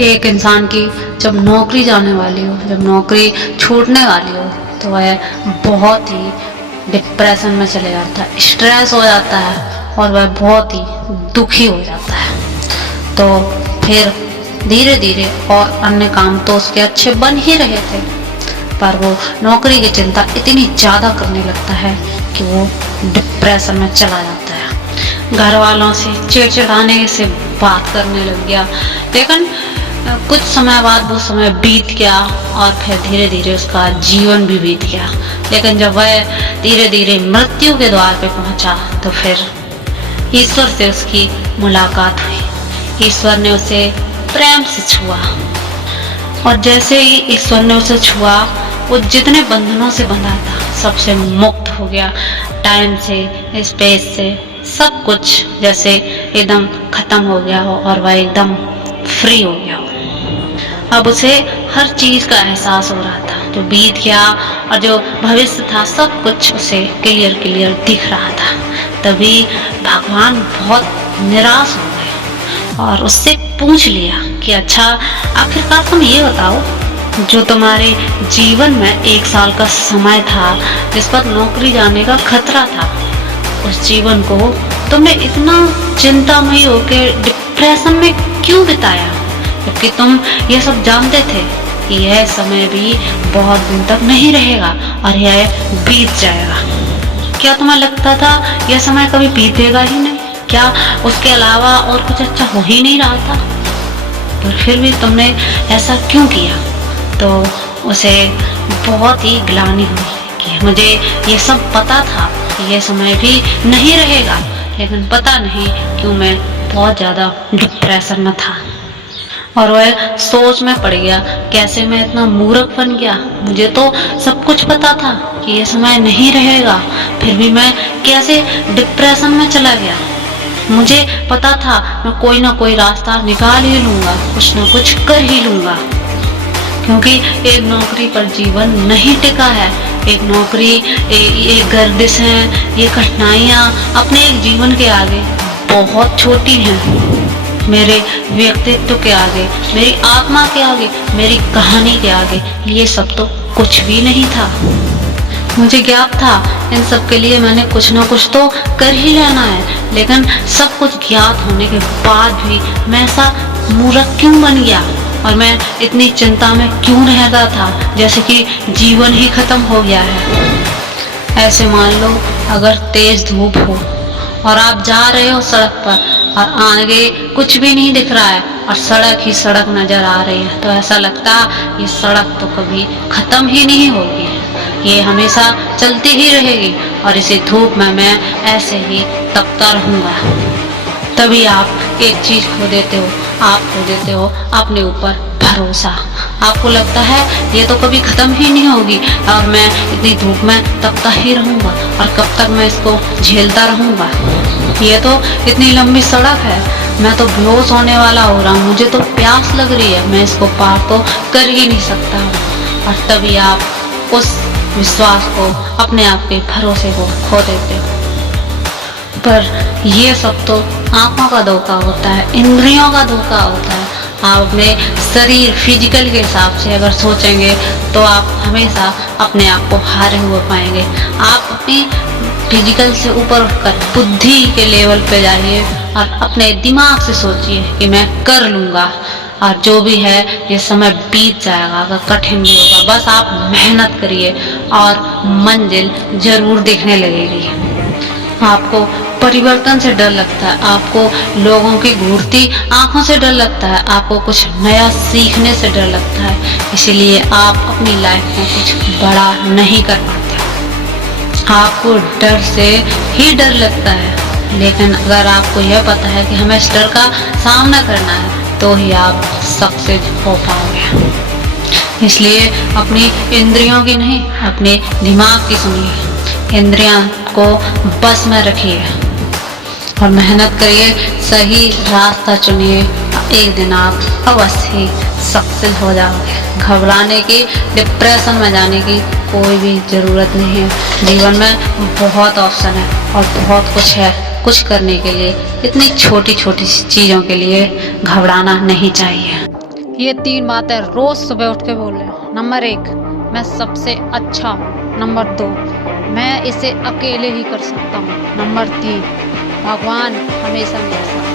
एक इंसान की जब नौकरी जाने वाली हो, जब नौकरी छूटने वाली हो, तो वह बहुत ही डिप्रेशन में चले जाता है, स्ट्रेस हो जाता है और वह बहुत ही दुखी हो जाता है। तो फिर धीरे धीरे और अन्य काम तो उसके अच्छे बन ही रहे थे, पर वो नौकरी की चिंता इतनी ज़्यादा करने लगता है कि वो डिप्रेशन में चला जाता है। घर वालों से चिड़चिड़ाने से बात करने लग गया, लेकिन कुछ समय बाद वो समय बीत गया और फिर धीरे धीरे उसका जीवन भी बीत गया। लेकिन जब वह धीरे धीरे मृत्यु के द्वार पे पहुंचा तो फिर ईश्वर से उसकी मुलाकात हुई। ईश्वर ने उसे प्रेम से छुआ और जैसे ही ईश्वर ने उसे छुआ, वो जितने बंधनों से बंधा था सबसे मुक्त हो गया। टाइम से, स्पेस से, सब कुछ जैसे एकदम खत्म हो गया हो और वह एकदम फ्री हो गया हो। अब उसे हर चीज का एहसास हो रहा था, जो बीत गया और जो भविष्य था सब कुछ उसे क्लियर दिख रहा था। तभी भगवान बहुत निराश हो गए और उससे पूछ लिया कि अच्छा, आखिरकार तुम ये बताओ, जो तुम्हारे जीवन में 1 साल का समय था, जिस पर नौकरी जाने का खतरा था, उस जीवन को तुमने इतना चिंतामयी होकर डिप्रेशन में क्यों बिताया? जबकि तुम ये सब जानते थे कि यह समय भी बहुत दिन तक नहीं रहेगा और यह बीत जाएगा। क्या तुम्हें लगता था यह समय कभी बीतेगा ही नहीं? क्या उसके अलावा और कुछ अच्छा हो ही नहीं रहा था? पर फिर भी तुमने ऐसा क्यों किया? तो उसे बहुत ही ग्लानि हुई कि मुझे ये सब पता था कि यह समय भी नहीं रहेगा, लेकिन पता नहीं क्यों मैं बहुत ज़्यादा डिप्रेशन में था। और वह सोच में पड़ गया, कैसे मैं इतना मूर्ख बन गया। मुझे तो सब कुछ पता था कि यह समय नहीं रहेगा, फिर भी मैं कैसे डिप्रेशन में चला गया। मुझे पता था मैं कोई ना कोई रास्ता निकाल ही लूँगा, कुछ ना कुछ कर ही लूँगा, क्योंकि एक नौकरी पर जीवन नहीं टिका है। एक नौकरी, एक गर्दिशें, ये कठिनाइयाँ अपने एक जीवन के आगे बहुत छोटी हैं। मेरे व्यक्तित्व के आगे, मेरी आत्मा के आगे, मेरी कहानी के आगे ये सब तो कुछ भी नहीं था। मुझे ज्ञात था इन सब के लिए मैंने कुछ ना कुछ तो कर ही लेना है, लेकिन सब कुछ ज्ञात होने के बाद भी मैं ऐसा मूर्ख क्यों बन गया और मैं इतनी चिंता में क्यों रहता था, जैसे कि जीवन ही खत्म हो गया है। ऐसे मान लो अगर तेज धूप हो और आप जा रहे हो सड़क पर और आगे कुछ भी नहीं दिख रहा है और सड़क ही सड़क नजर आ रही है, तो ऐसा लगता ये सड़क तो कभी खत्म ही नहीं होगी, ये हमेशा चलती ही रहेगी और इसी धूप में मैं ऐसे ही तपता रहूँगा। तभी आप एक चीज खो देते हो, आप खो देते हो अपने ऊपर भरोसा। आपको लगता है ये तो कभी खत्म ही नहीं होगी और मैं इतनी धूप में तपता ही रहूँगा और कब तक मैं इसको झेलता रहूँगा। ये तो इतनी लंबी सड़क है, मैं तो बेहोश होने वाला हो रहा हूँ, मुझे तो प्यास लग रही है, मैं इसको पार तो कर ही नहीं सकता हूँ। और तभी आप उस विश्वास को, अपने आप के भरोसे को खो देते हो। पर ये सब तो आंखों का धोखा होता है, इंद्रियों का धोखा होता है। आप अपने शरीर, फिजिकल के हिसाब से अगर सोचेंगे तो आप हमेशा अपने आप को हारे हुए पाएंगे। आप अपनी फिजिकल से ऊपर उठकर बुद्धि के लेवल पे जाइए और अपने दिमाग से सोचिए कि मैं कर लूँगा और जो भी है ये समय बीत जाएगा, अगर कठिन भी होगा, बस आप मेहनत करिए और मंजिल जरूर दिखने लगेगी। आपको परिवर्तन से डर लगता है, आपको लोगों की घूरती आंखों से डर लगता है, आपको कुछ नया सीखने से डर लगता है, इसीलिए आप अपनी लाइफ में कुछ बड़ा नहीं कर पाते। आपको डर से ही डर लगता है, लेकिन अगर आपको यह पता है कि हमें इस डर का सामना करना है तो ही आप सक्सेस हो पाओगे। इसलिए अपनी इंद्रियों की नहीं, अपने दिमाग की सुनिए, इंद्रियां को बस में रखिए और मेहनत करिए, सही रास्ता चुनिए, एक दिन आप अवश्य ही सक्सेस हो जाओगे। घबराने की, डिप्रेशन में जाने की कोई भी ज़रूरत नहीं है। जीवन में बहुत ऑप्शन है और बहुत कुछ है कुछ करने के लिए। इतनी छोटी छोटी चीज़ों के लिए घबराना नहीं चाहिए। ये 3 बातें रोज सुबह उठ के बोले। नंबर 1, मैं सबसे अच्छा हूँ। नंबर 2, मैं इसे अकेले ही कर सकता हूँ। नंबर 3, भगवान हमेशा मेरे साथ।